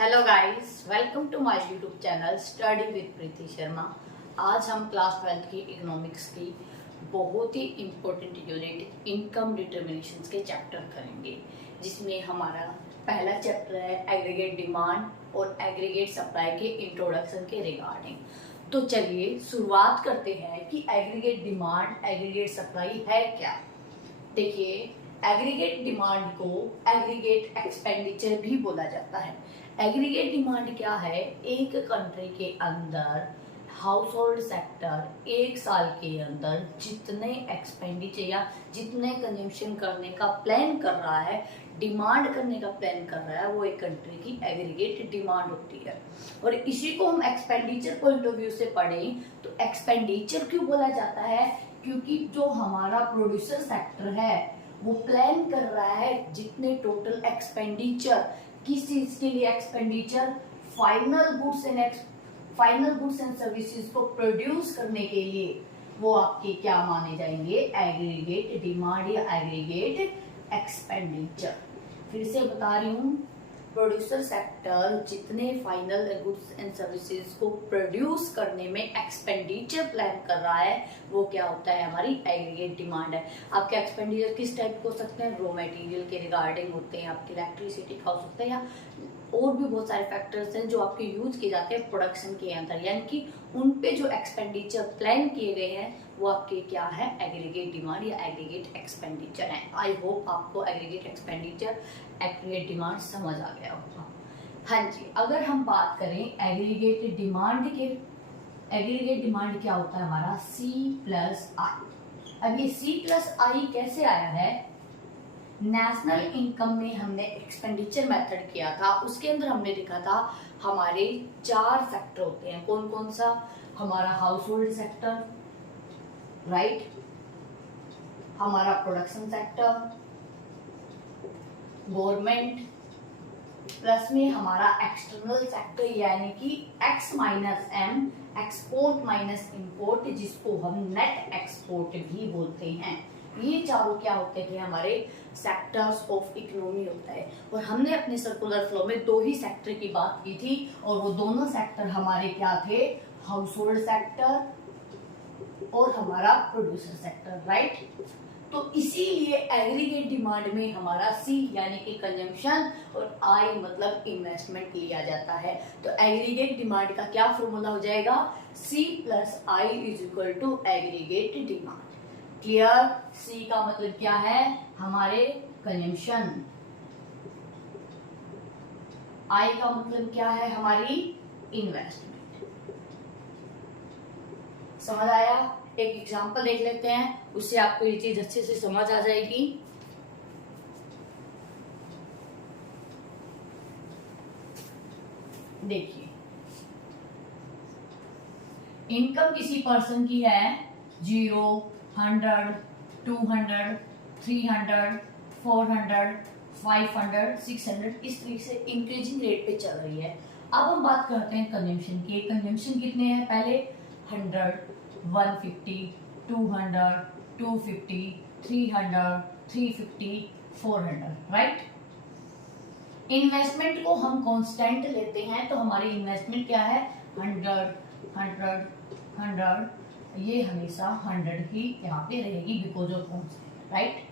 Hello guys, welcome to my YouTube channel study with Preeti Sharma. आज हम class 12 की economics की बहुत ही इम्पोर्टेंट यूनिट इनकम डिटर्मिनेशंस के चैप्टर करेंगे, जिसमें हमारा पहला चैप्टर है एग्रीगेट डिमांड और एग्रीगेट सप्लाई के इंट्रोडक्शन के रिगार्डिंग। तो चलिए शुरुआत करते हैं कि एग्रीगेट डिमांड एग्रीगेट सप्लाई है क्या। देखिए, एग्रीगेट डिमांड को एग्रीगेट एक्सपेंडिचर भी बोला जाता है। एग्रीगेट डिमांड क्या है? एक कंट्री के अंदर हाउस होल्ड सेक्टर एक साल के अंदर जितने एक्सपेंडिचर या जितने कंजम्पशन करने का प्लान कर रहा है, डिमांड करने का प्लान कर रहा है, वो एक कंट्री की एग्रीगेट डिमांड होती है। और इसी को हम एक्सपेंडिचर पॉइंट ऑफ व्यू से पढ़ें तो एक्सपेंडिचर क्यों बोला जाता है? क्योंकि जो हमारा प्रोड्यूसर सेक्टर है वो प्लान कर रहा है जितने टोटल एक्सपेंडिचर, किस चीज के लिए expenditure, final goods and services को प्रोड्यूस करने के लिए, वो आपके क्या माने जाएंगे? एग्रीगेट डिमांड या एग्रीगेट एक्सपेंडिचर। फिर से बता रही हूँ, प्रोड्यूसर सेक्टर जितने फाइनल गुड्स एंड सर्विसेज को प्रोड्यूस करने में एक्सपेंडिचर प्लान कर रहा है, वो क्या होता है? हमारी एग्रीगेट डिमांड है। आपके एक्सपेंडिचर किस टाइप के हो सकते हैं? रॉ मटेरियल के रिगार्डिंग होते हैं, आपकी इलेक्ट्रिसिटी का हो सकता है, या और भी बहुत सारे फैक्टर्स हैं जो आपके यूज किए जाते हैं प्रोडक्शन के अंदर, यानी कि उन पे जो एक्सपेंडिचर प्लान किए गए हैं वो आपके क्या है? एग्रीगेट डिमांड या एग्रीगेट एक्सपेंडिचर है। आई होप आपको एग्रीगेट एक्सपेंडिचर एग्रीगेट डिमांड समझ आ गया होगा। हाँ जी, अगर हम बात करें एग्रीगेट डिमांड के, एग्रीगेट डिमांड क्या होता है हमारा? C+I। अब ये C+I कैसे आया है? नेशनल इनकम में हमने एक्सपेंडिचर मेथड किया था, उसके अंदर हमने देखा था हमारे 4 सेक्टर होते हैं। कौन कौन सा? हमारा हाउस होल्ड सेक्टर, राइट, हमारा प्रोडक्शन सेक्टर, गवर्नमेंट, प्लस में हमारा एक्सटर्नल सेक्टर यानी कि X-M, एक्सपोर्ट माइनस इंपोर्ट, जिसको हम नेट एक्सपोर्ट भी बोलते हैं। ये चारों क्या होते हैं? हमारे सेक्टर्स ऑफ इकोनॉमी होता है। और हमने अपने सर्कुलर फ्लो में 2 ही सेक्टर की बात की थी, और वो दोनों सेक्टर हमारे क्या थे? हाउस होल्ड सेक्टर और हमारा प्रोड्यूसर सेक्टर, राइट। तो इसीलिए एग्रीगेट डिमांड में हमारा C यानी कि कंजम्पशन और I मतलब इन्वेस्टमेंट लिया जाता है। तो एग्रीगेट डिमांड का क्या फॉर्मूला हो जाएगा? C+I = aggregate demand. Clear? C का मतलब क्या है? हमारे कंजम्पशन। I का मतलब क्या है? हमारी इन्वेस्टमेंट। समझ आया? एक एग्जांपल देख लेते हैं, उससे आपको ये चीज अच्छे से समझ आ जाएगी। देखिए, इनकम किसी पर्सन की है 0, 100, 200, 300, 400, 500, 600, इस तरीके से इंक्रीजिंग रेट पे चल रही है। अब हम बात करते हैं कंजम्पशन की। कंजम्पशन कितने हैं? पहले 100, 150, 200, 250, 300, 350, 400, राइट। इन्वेस्टमेंट को हम कांस्टेंट लेते हैं, तो हमारी इन्वेस्टमेंट क्या है? 100, 100, 100, ये हमेशा 100 ही यहाँ पे रहेगी बिकॉज ऑफ कांस्टेंट, राइट।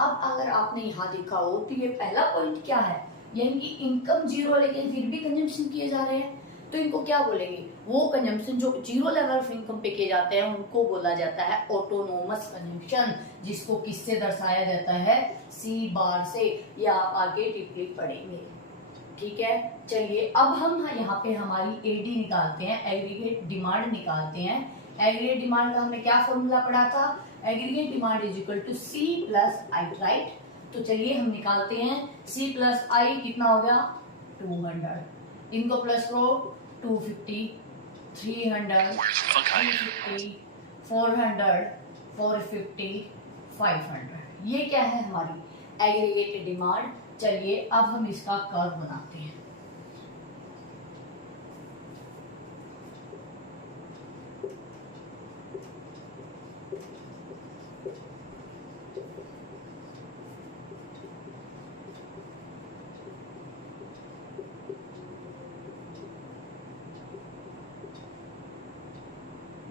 अब अगर आपने यहाँ देखा हो तो ये पहला पॉइंट क्या है? यानी कि इनकम 0 लेकिन फिर भी कंजम्पशन किए जा रहे हैं, तो इनको क्या बोलेंगे? वो कंजम्पशन जो 0 लेवल ऑफ इनकम पे किए जाते हैं उनको बोला जाता है ऑटोनोमस कंजम्पशन, जिसको किससे दर्शाया जाता है? C से। ये आप आगे डीपली पढ़ेंगे, ठीक है। चलिए, अब हम यहाँ पे हमारी AD निकालते हैं, एग्रीगेट डिमांड निकालते हैं। एग्रीगेट डिमांड का हमने क्या फॉर्मूला पढ़ा था? Aggregate demand = C+I, right. तो चलिए हम निकालते हैं। C+I कितना हो गया? 200। इनको प्लस करो, 250, 300, 350, 400, 450, 500। ये क्या है? हमारी एग्रीगेट डिमांड। चलिए अब हम इसका कर्व बनाते हैं।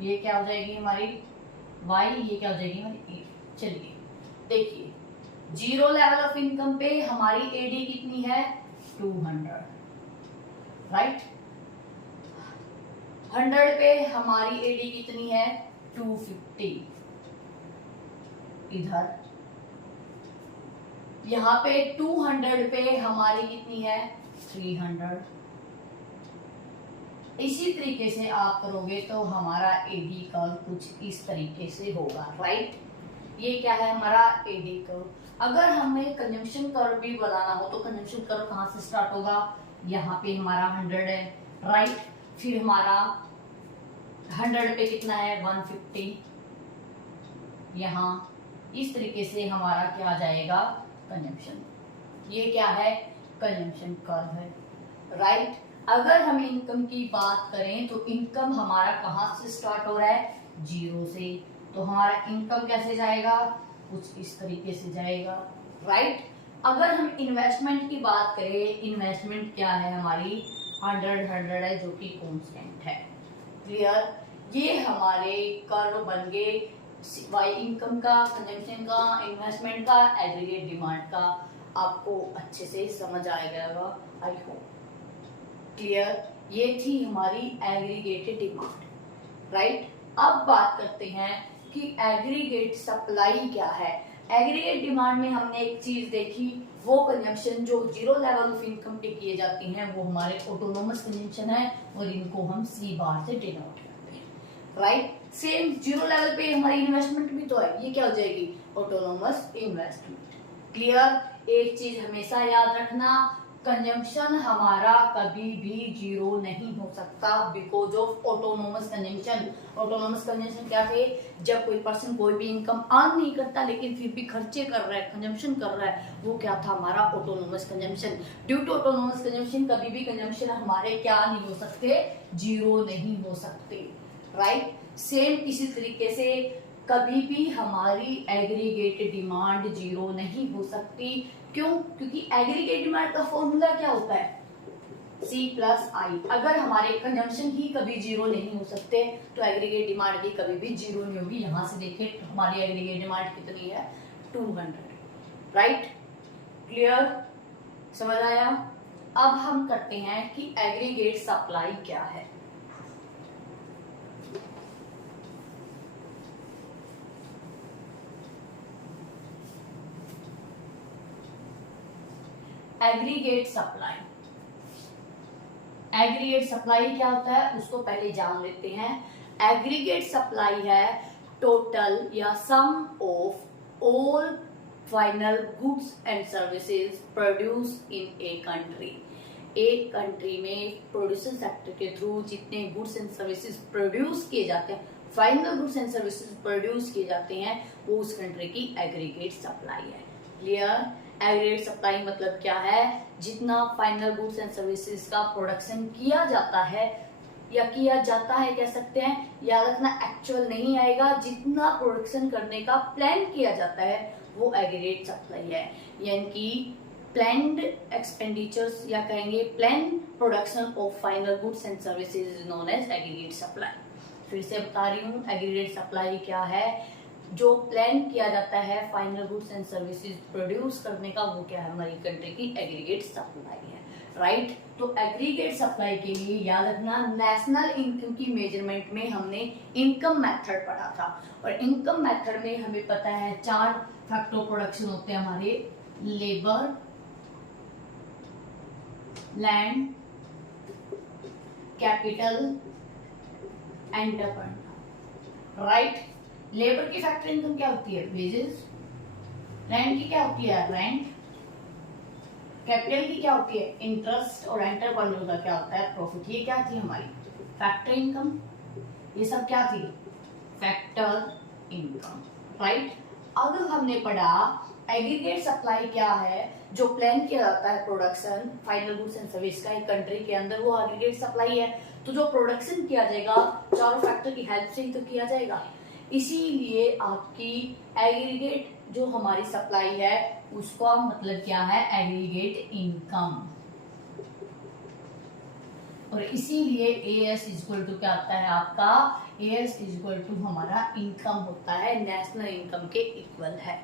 ये क्या हो जाएगी हमारी y, ये क्या हो जाएगी हमारी a। चलिए देखिए, जीरो लेवल ऑफ इनकम पे हमारी एडी कितनी है 200, राइट। 100 पे हमारी एडी कितनी है 250। इधर यहाँ पे 200 पे हमारी कितनी है 300। इसी तरीके से आप करोगे तो हमारा एडी कर्व कुछ इस तरीके से होगा, राइट। ये क्या है हमारा एडी कर्व। अगर हमें कंजम्पशन कर्व भी बनाना हो तो कंजम्पशन कर्व कहाँ से स्टार्ट होगा, यहाँ पे हमारा 100 है, राइट। फिर हमारा 100 पे कितना है 150। यहाँ इस तरीके से हमारा क्या आ जाएगा कंजम्पशन। ये क्या है कंजम्पशन कर्व है, राइट। अगर हम इनकम की बात करें तो इनकम हमारा कहाँ से स्टार्ट हो रहा है 0 से, तो हमारा इनकम कैसे जाएगा कुछ इस तरीके से जाएगा, राइट। अगर हम इन्वेस्टमेंट की बात करें, इन्वेस्टमेंट क्या है हमारी 100 है जो कि कांस्टेंट है, क्लियर। ये हमारे कर्व बन गए वाई इनकम का, कंजम्पशन का, इन्वेस्टमेंट का, एग्रीगेट डिमांड का। आपको अच्छे से समझ आएगा आई होप, क्लियर। ये थी हमारी एग्रीगेटेड डिमांड, राइट। अब बात करते हैं कि एग्रीगेट सप्लाई क्या है। एग्रीगेट डिमांड में हमने एक चीज देखी, वो कंजम्पशन जो जीरो लेवल ऑफ इनकम पे किए जाती हैं वो हमारे ऑटोनोमस कंजम्पशन है और इनको हम सी बार से डिनोट करते हैं, राइट। सेम जीरो लेवल पे हमारी इन्वेस्टमेंट भी तो है, ये क्या हो जाएगी ऑटोनोमस इन्वेस्टमेंट, क्लियर। एक चीज हमेशा याद रखना, कंजम्पशन हमारा कभी भी जीरो नहीं हो सकता because of autonomous consumption. Autonomous consumption क्या है, जब कोई पर्सन कोई भी इनकम अर्न नहीं करता लेकिन फिर भी खर्चे कर रहा है, कंजम्पशन कर रहा है, वो क्या था हमारा autonomous consumption. Due to autonomous consumption कभी भी कंजम्पशन हमारे क्या नहीं हो सकते, जीरो नहीं हो सकते, राइट। सेम इसी तरीके से कभी भी हमारी एग्रीगेट डिमांड जीरो नहीं हो सकती। क्यों? क्योंकि एग्रीगेट डिमांड का फॉर्मूला क्या होता है C+I। अगर हमारे कंजम्पशन ही कभी जीरो नहीं हो सकते तो एग्रीगेट डिमांड भी कभी भी जीरो नहीं होगी। यहां से देखें तो हमारी एग्रीगेट डिमांड कितनी है 200, राइट, क्लियर, समझ आया। अब हम करते हैं कि एग्रीगेट सप्लाई क्या है। एग्रीगेट सप्लाई, एग्रीगेट सप्लाई क्या होता है उसको पहले जान लेते हैं। एग्रीगेट सप्लाई है टोटल या sum of all final goods and services produce in a country. एक कंट्री में प्रोड्यूसन सेक्टर के थ्रू जितने गुड्स एंड सर्विसेज प्रोड्यूस किए जाते हैं, final goods and services produce किए जाते हैं, वो उस कंट्री की एग्रीगेट सप्लाई है, क्लियर। एग्रीगेट सप्लाई मतलब क्या है, जितना फाइनल गुड्स एंड सर्विसेज का प्रोडक्शन किया जाता है या किया जाता है कह सकते हैं, याद रखना एक्चुअल नहीं आएगा, जितना प्रोडक्शन करने का प्लान किया जाता है वो एग्रीगेट सप्लाई है। यानी कि प्लान्ड एक्सपेंडिचर्स या कहेंगे plan production of final goods and services is known as aggregate supply. फिर से बता रही हूँ एग्रीगेट सप्लाई क्या है, जो प्लान किया जाता है final goods and services produce करने का, वो क्या है हमारी कंट्री की एग्रीगेट सप्लाई है, राइट। तो एग्रीगेट सप्लाई के लिए याद रखना नेशनल इनकम की मेजरमेंट में हमने इनकम मेथड पढ़ा था और इनकम मेथड में हमें पता है 4 फैक्टर ऑफ प्रोडक्शन होते हैं हमारे, labour, land, capital, entrepreneur, right. Labour की फैक्टर इनकम क्या होती है वेजेस, लैंड की क्या होती है रेंट, कैपिटल की क्या होती है इंटरेस्ट और एंटरप्रेन्योर का क्या होता है प्रॉफिट। ये क्या थी हमारी फैक्टर इनकम, ये सब क्या थी फैक्टर इनकम, राइट। अब हमने पढ़ा एग्रीगेट सप्लाई क्या है, जो प्लान किया जाता है production final goods and service का एक कंट्री के अंदर, वो एग्रीगेट सप्लाई है। तो जो प्रोडक्शन किया जाएगा चारों फैक्टर की हेल्प से ही तो किया जाएगा, इसीलिए आपकी एग्रीगेट जो हमारी सप्लाई है उसका मतलब क्या है एग्रीगेट इनकम। और इसीलिए AS इक्वल टू क्या आता है आपका, AS इक्वल टू हमारा इनकम होता है, नेशनल इनकम के इक्वल है,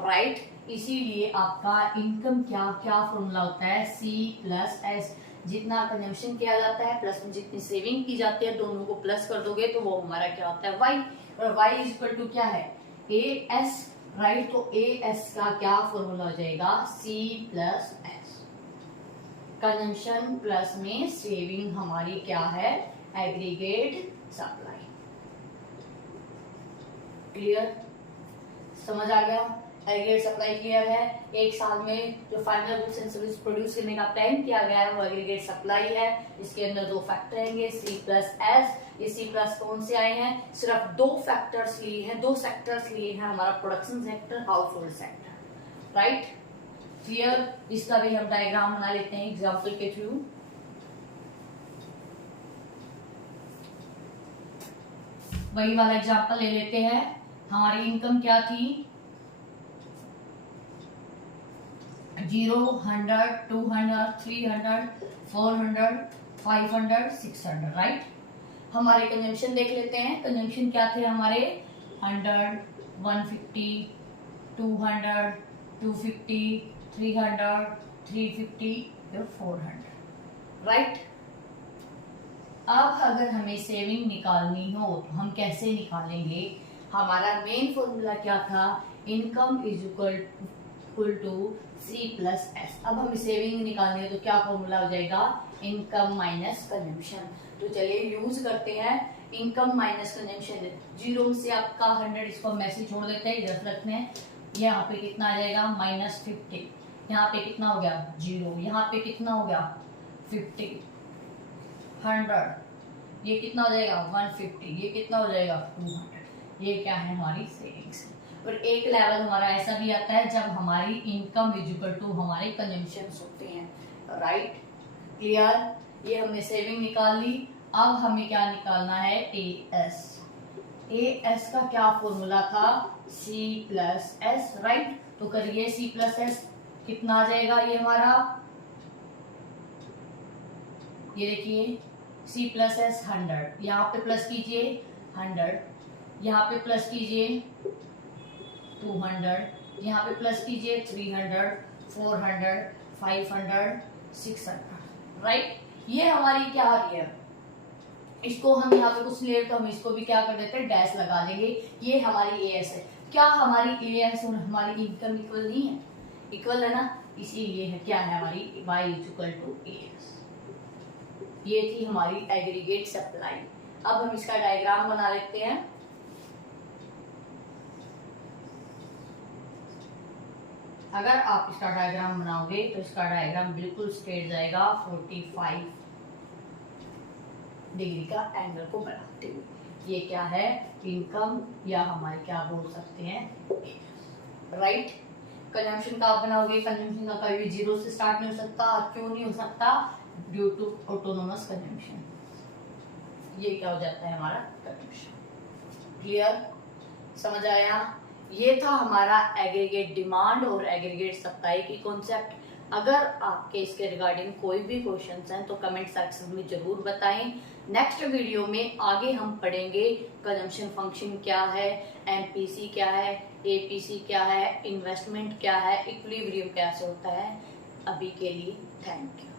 राइट। इसीलिए आपका इनकम क्या क्या फॉर्मूला होता है, C+S। जितना कंजम्पशन किया जाता है प्लस में जितनी सेविंग की जाती है, दोनों को प्लस कर दोगे तो वो हमारा क्या होता है, Y। और Y इक्वल टू क्या है, AS, राइट। तो AS का क्या फॉर्मूला हो जाएगा, C+S। कंजम्पशन प्लस में सेविंग हमारी क्या है, एग्रीगेट सप्लाई। क्लियर, समझ आ गया। एग्रीगेट सप्लाई क्लियर है। एक साल में जो final goods and service produce करने का प्लान किया गया है वो एग्रीगेट सप्लाई है। इसके अंदर दो फैक्टर रहेंगे, C+S। ये C+ कौन से आए हैं, सिर्फ दो फैक्टर्स लिए हैं, दो सेक्टर्स लिए हैं, हमारा production sector, house hold sector, right. Clear. इसका भी हम डायग्राम बना लेते हैं एग्जाम्पल के थ्रू। वही वाला एग्जाम्पल ले लेते हैं। हमारी इनकम क्या थी, 0, 100, 200, 300, 400, 500, 600, राइट। हमारे कंजम्पशन देख लेते हैं। कंजम्पशन क्या थे हमारे, 100, 150, 200, 250, 300, 350, 400, राइट। अब अगर हमें सेविंग निकालनी हो तो हम कैसे निकालेंगे, हमारा मेन फॉर्मूला क्या था, income is equal to C+S। अब हमें सेविंग निकालनी है तो क्या फॉर्मूला हो जाएगा, इनकम माइनस कंजम्पशन। तो चलिए यूज करते हैं इनकम माइनस कंजम्पशन। 0 से आपका 100, इसको मैसेज छोड़ देते हैं, इधर रखते हैं। यहाँ पे कितना आ जाएगा, -50। यहाँ पे कितना हो गया, 0। यहाँ पे कितना हो गया, 50, 100। ये कितना हो जाएगा, 150। ये कितना हो जाएगा, 200। ये क्या है, हमारी सेविंग्स। और एक लेवल हमारा ऐसा भी आता है जब हमारी इनकम इक्वल टू हमारे कंजम्पशन होते हैं, राइट। क्लियर। ये हमने सेविंग निकाल ली। अब हमें क्या निकालना है, AS। AS का क्या फॉर्मूला था, C+S, राइट। तो करिए C+S कितना आ जाएगा, ये हमारा, ये देखिए C+S 100। यहाँ पे प्लस कीजिए 100, यहाँ पे प्लस कीजिए 200, यहाँ पे प्लस कीजिए 300, 400, 500, 600, राइट। ये हमारी क्या आ रही है, इसको हम यहाँ पे कुछ ले तो हम इसको भी क्या कर देते हैं, डैश लगा देंगे। ये हमारी AS है। क्या हमारी AS और हमारी इनकम इक्वल नहीं है, इक्वल है ना। इसीलिए है क्या है हमारी Y इक्वल टू AS। ये थी हमारी एग्रीगेट सप्लाई। अब हम इसका डायग्राम बना लेते हैं। अगर आप इसका डायग्राम बनाओगे तो इसका डायग्राम बिल्कुल स्ट्रेट जाएगा 45 डिग्री का एंगल को बनाते हुए। ये क्या है, इनकम, या हमारे क्या बोल सकते हैं, राइट। कंजम्पशन का आप बनाओगे, कंजम्पशन का कभी भी 0 से स्टार्ट नहीं हो सकता। क्यों नहीं हो सकता, ड्यू टू ऑटोनोमस कंजम्पशन। ये क्या हो जाता है, हमारा कंजम्पशन। क्लियर, समझ आया। ये था हमारा एग्रीगेट डिमांड और एग्रीगेट सप्लाई की कॉन्सेप्ट। अगर आपके इसके रिगार्डिंग कोई भी क्वेश्चंस हैं तो कमेंट सेक्शन में जरूर बताएं। नेक्स्ट वीडियो में आगे हम पढ़ेंगे कंजम्पशन फंक्शन क्या है, एमपीसी क्या है, एपीसी क्या है, इन्वेस्टमेंट क्या है, इक्विलिब्रियम कैसे होता है। अभी के लिए थैंक यू।